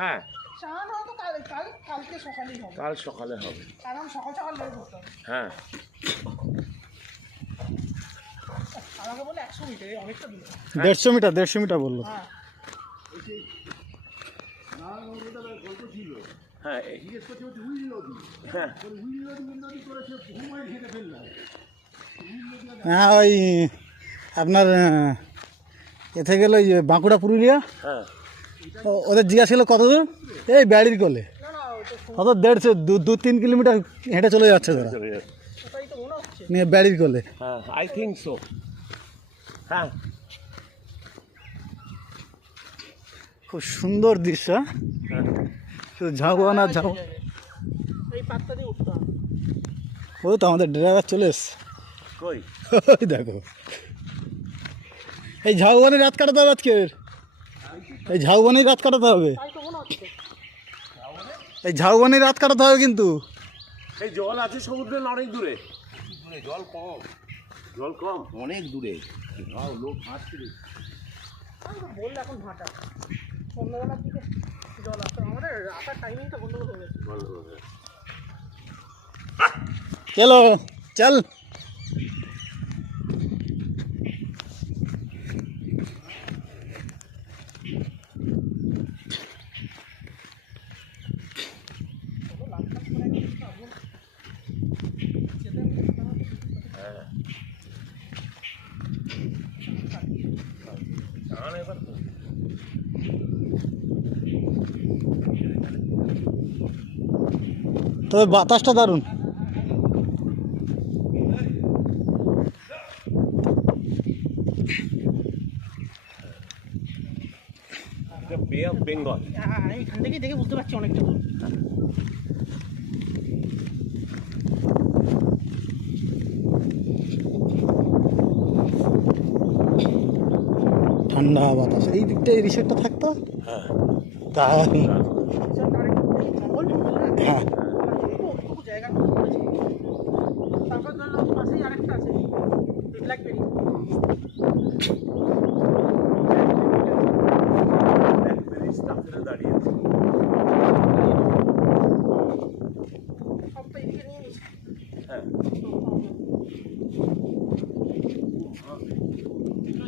হ্যাঁ চান হয়তো কালকে সকালেই হবে। কাল সকালে হবে, কারণ সকাল সকাল বের করতে হবে। হ্যাঁ আমাকে বলে 100 মিটার, অনেকটা দূরে। 150 মিটার বললো। হ্যাঁ হ্যাঁ হ্যাঁ ওই আপনার এতে গেল ওই বাঁকুড়া পুরুলিয়া, হ্যাঁ ওদের জিজ্ঞাসা ছিল কত দূর, এই ব্যাড়ির কোলে কত 150-2-3 কিলোমিটার হেঁটে চলে যাচ্ছে তারা ওটাই তো মনে হচ্ছে। নিয়ে ব্যাড়ির কোলে। হ্যাঁ আই থিঙ্ক সো। হ্যাঁ খুব সুন্দর দৃশ্য, হ্যাঁ শুধু ঝাউবন আর ঝাউ। এই পাতটা দিয়ে উঠতে হবে। ওই তো আমাদের ড্রাইভার চলে এসছে, কই ওই দেখো। এই ঝাউবনে রাত কাটাতে হবে আজকে, এই ঝাউবনেই রাত কাটাতে হবে, তাই তো মনে হচ্ছে। এই ঝাউবনেই রাত কাটাতে হবে কিন্তু। এই জল আছে সমুদ্রের অনেক দূরে, জল কম, জল কম অনেক দূরে। লোক হাঁটছে। আমি তো বললে এখন ভাটা সন্ধ্যাবেলার দিকে জল আসতো, আমাদের আসার টাইমিংটা গন্ডগোল হয়ে গেছে। চলো চল। তবে বাতাসটা দারুণ। বে অফ বেঙ্গল। হ্যাঁ আমি এখান থেকেই দেখে বুঝতে পারছি অনেকটা দূর। ঠান্ডা বাতাস, এই দিকটা এই রিসোর্টটা থাকতো হ্যাঁ তাহলে। হ্যাঁ জায়গা তারপর ধরো পাশেই আরেকটা আছে ব্ল্যাকবেরি। দাঁড়িয়ে আছে। সবটা এদিকে নিয়ে নিচ্ছি। হ্যাঁ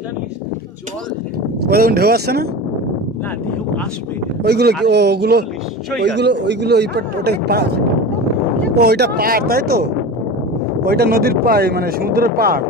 জানিস জল ওই ঢেউ আসছে না, না ঢেউ আসবে, ওইগুলো কি ওগুলো নিশ্চয়ই ওইগুলো ওই ওটা পাড়, ও ওইটা পাড় তাই তো, ওইটা নদীর পাড় মানে সমুদ্রের পাড়।